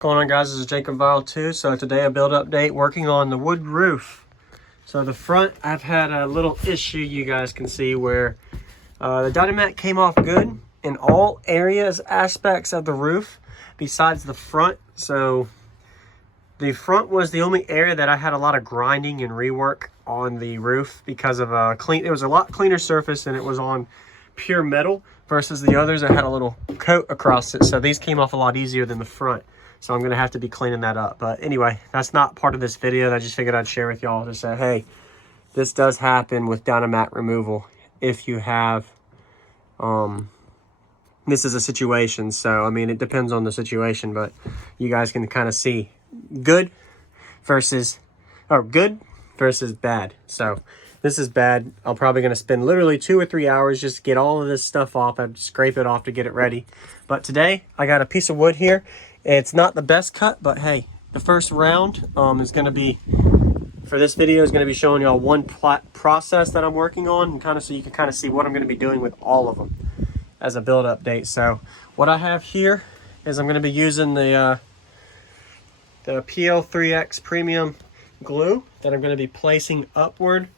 Going on, guys? This is Jacob Vile 2. So today a build update working on the wood roof. So the front, I've had a little issue you guys can see where the Dynamat came off good in all aspects of the roof besides the front. So the front was the only area that I had a lot of grinding and rework on the roof because of it was a lot cleaner surface and it was on pure metal versus the others that had a little coat across it. So these came off a lot easier than the front. So I'm going to have to be cleaning that up. But anyway, that's not part of this video. I just figured I'd share with y'all to say, hey, this does happen with Dynamat removal. If you have, this is a situation. So, I mean, it depends on the situation, but you guys can kind of see good versus bad. So this is bad. I'm probably going to spend literally 2 or 3 hours just to get all of this stuff off. I'd scrape it off to get it ready. But today I got a piece of wood here. It's not the best cut, but hey, the first round is going to be, for this video, is going to be showing y'all one process that I'm working on, and kind of so you can kind of see what I'm going to be doing with all of them as a build update. So what I have here is I'm going to be using the PL3X premium glue that I'm going to be placing upward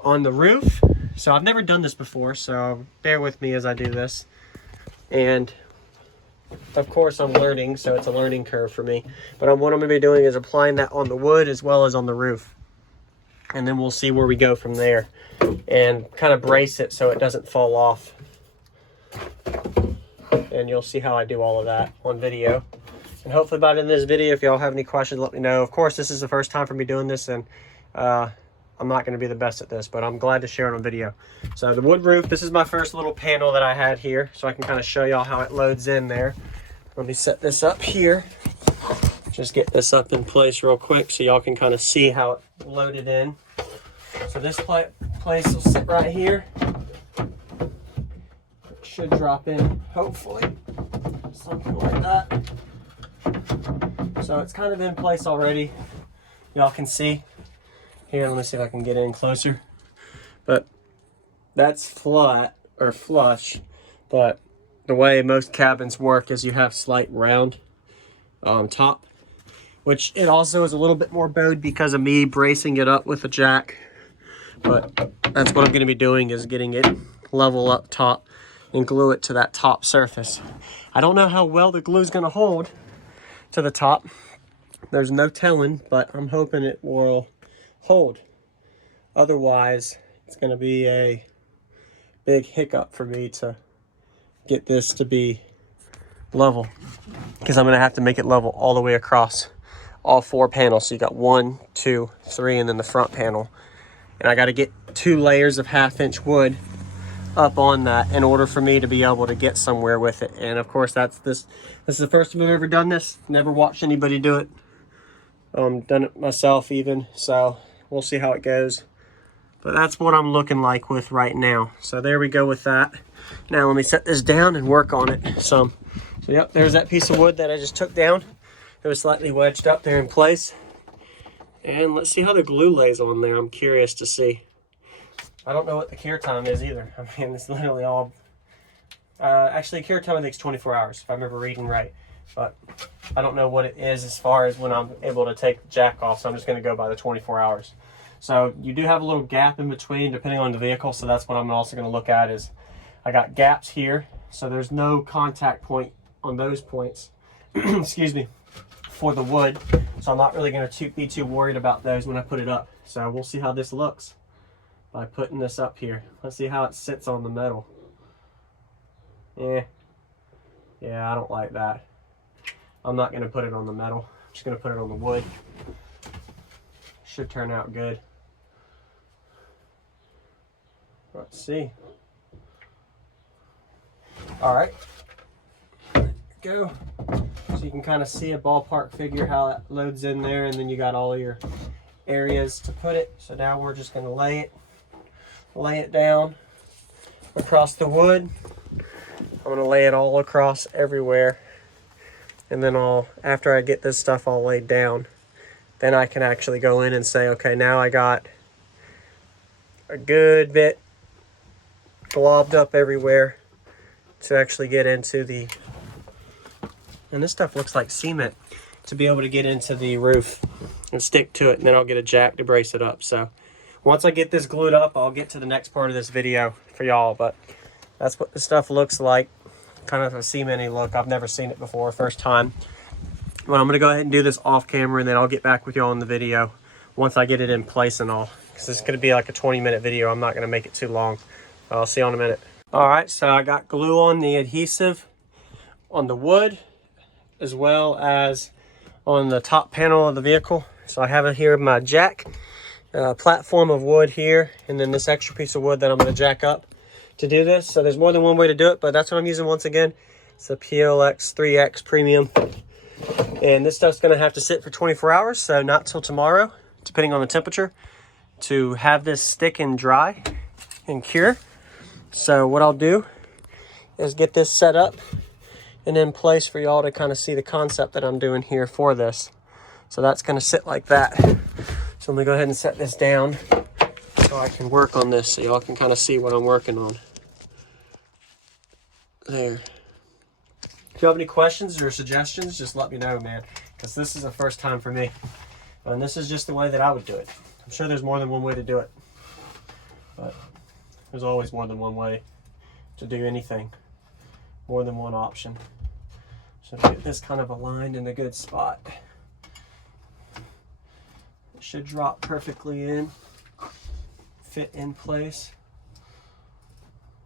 on the roof. So I've never done this before, so bear with me as I do this. And of course I'm learning, so it's a learning curve for me. But what I'm going to be doing is applying that on the wood as well as on the roof. And then we'll see where we go from there. And kind of brace it so it doesn't fall off. And you'll see how I do all of that on video. And hopefully by the end of this video, if y'all have any questions, let me know. Of course, this is the first time for me doing this, and I'm not going to be the best at this, but I'm glad to share it on video. So the wood roof, this is my first little panel that I had here, so I can kind of show y'all how it loads in there. Let me set this up here. Just get this up in place real quick so y'all can kind of see how it loaded in. So this place will sit right here. It should drop in, hopefully. Something like that. So it's kind of in place already. Y'all can see. Here, let me see if I can get in closer. But that's flat or flush. But the way most cabins work is you have slight round top, which it also is a little bit more bowed because of me bracing it up with a jack. But that's what I'm going to be doing, is getting it level up top and glue it to that top surface. I don't know how well the glue is going to hold to the top. There's no telling, but I'm hoping it will hold. Otherwise, it's going to be a big hiccup for me to get this to be level, because I'm going to have to make it level all the way across all 4 panels. So you got 1, 2, 3, and then the front panel. And I got to get 2 layers of 1/2-inch wood up on that in order for me to be able to get somewhere with it. And of course, this is the first time I've ever done this. Never watched anybody do it. Done it myself even, so we'll see how it goes. But that's what I'm looking like with right now. So there we go with that. Now let me set this down and work on it some. So yep, there's that piece of wood that I just took down. It was slightly wedged up there in place. And let's see how the glue lays on there. I'm curious to see. I don't know what the cure time is either. I mean, it's literally all... actually, cure time I think is 24 hours, if I remember reading right. But I don't know what it is as far as when I'm able to take the jack off, so I'm just going to go by the 24 hours. So you do have a little gap in between depending on the vehicle, so that's what I'm also going to look at. Is I got gaps here, so there's no contact point on those points, excuse me, for the wood. So I'm not really going to be too worried about those when I put it up. So we'll see how this looks by putting this up here. Let's see how it sits on the metal. Yeah, I don't like that. I'm not going to put it on the metal. I'm just going to put it on the wood. Should turn out good. Let's see. All right. There we go. So you can kind of see a ballpark figure how it loads in there, and then you got all your areas to put it. So now we're just going to lay it down across the wood. I'm going to lay it all across everywhere. And then after I get this stuff all laid down, then I can actually go in and say, okay, now I got a good bit globbed up everywhere to actually get into the And this stuff looks like cement to be able to get into the roof and stick to it, and then I'll get a jack to brace it up. So once I get this glued up, I'll get to the next part of this video for y'all, but that's what the stuff looks like. Kind of a cementy look. I've never seen it before, first time. But I'm gonna go ahead and do this off camera, and then I'll get back with y'all in the video once I get it in place and all, because it's gonna be like a 20-minute video. I'm not gonna make it too long. I'll see you in a minute. All right, so I got glue on the adhesive on the wood as well as on the top panel of the vehicle. So I have it here, my jack platform of wood here, and then this extra piece of wood that I'm going to jack up to do this. So there's more than one way to do it, but that's what I'm using once again. It's a PLX 3X Premium, and this stuff's going to have to sit for 24 hours, so not till tomorrow, depending on the temperature, to have this stick and dry and cure. So what I'll do is get this set up and in place for y'all to kind of see the concept that I'm doing here for this. So that's going to sit like that. So let me go ahead and set this down so I can work on this, so y'all can kind of see what I'm working on. There. If you have any questions or suggestions, just let me know, man, because this is the first time for me, and this is just the way that I would do it. I'm sure there's more than one way to do it, but there's always more than one way to do anything, more than one option. So get this kind of aligned in a good spot. It should drop perfectly in, fit in place.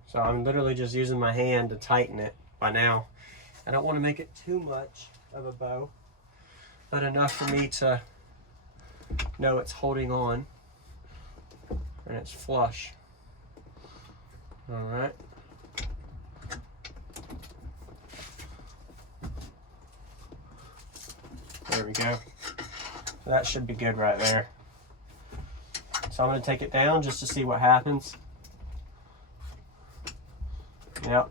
So I'm literally just using my hand to tighten it by now. I don't want to make it too much of a bow, but enough for me to know it's holding on and it's flush. All right. There we go. So that should be good right there. So I'm going to take it down just to see what happens. Yep.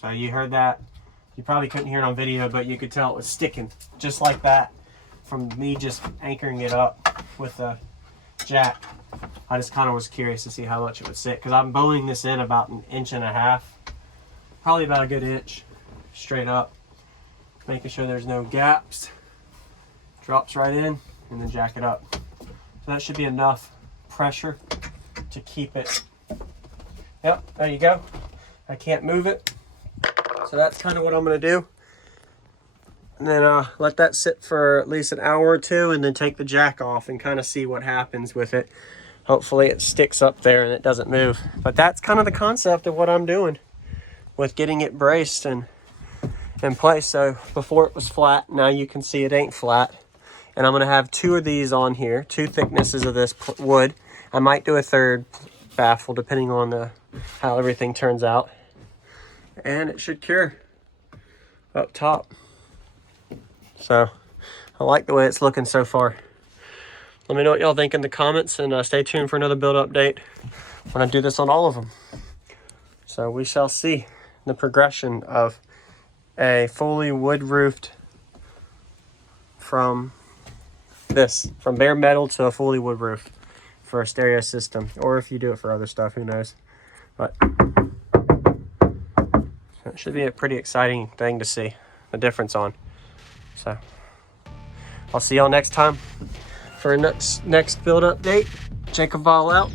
So you heard that. You probably couldn't hear it on video, but you could tell it was sticking just like that from me just anchoring it up with a jack. I just kind of was curious to see how much it would sit, because I'm bowing this in about 1.5 inches, probably about a good inch straight up, making sure there's no gaps. Drops right in and then jack it up. So that should be enough pressure to keep it. Yep, there you go. I can't move it. So that's kind of what I'm going to do. And then let that sit for at least an hour or two, and then take the jack off and kind of see what happens with it. Hopefully it sticks up there and it doesn't move. But that's kind of the concept of what I'm doing with getting it braced and in place. So before it was flat, now you can see it ain't flat. And I'm going to have 2 of these on here, 2 thicknesses of this wood. I might do a third baffle depending on how everything turns out. And it should cure up top. So I like the way it's looking so far. Let me know what y'all think in the comments, and stay tuned for another build update when I do this on all of them. So we shall see the progression of a fully wood roofed from bare metal to a fully wood roof for a stereo system, or if you do it for other stuff, who knows. But it should be a pretty exciting thing to see the difference on. So I'll see y'all next time for a next build update. Jacob Vol out.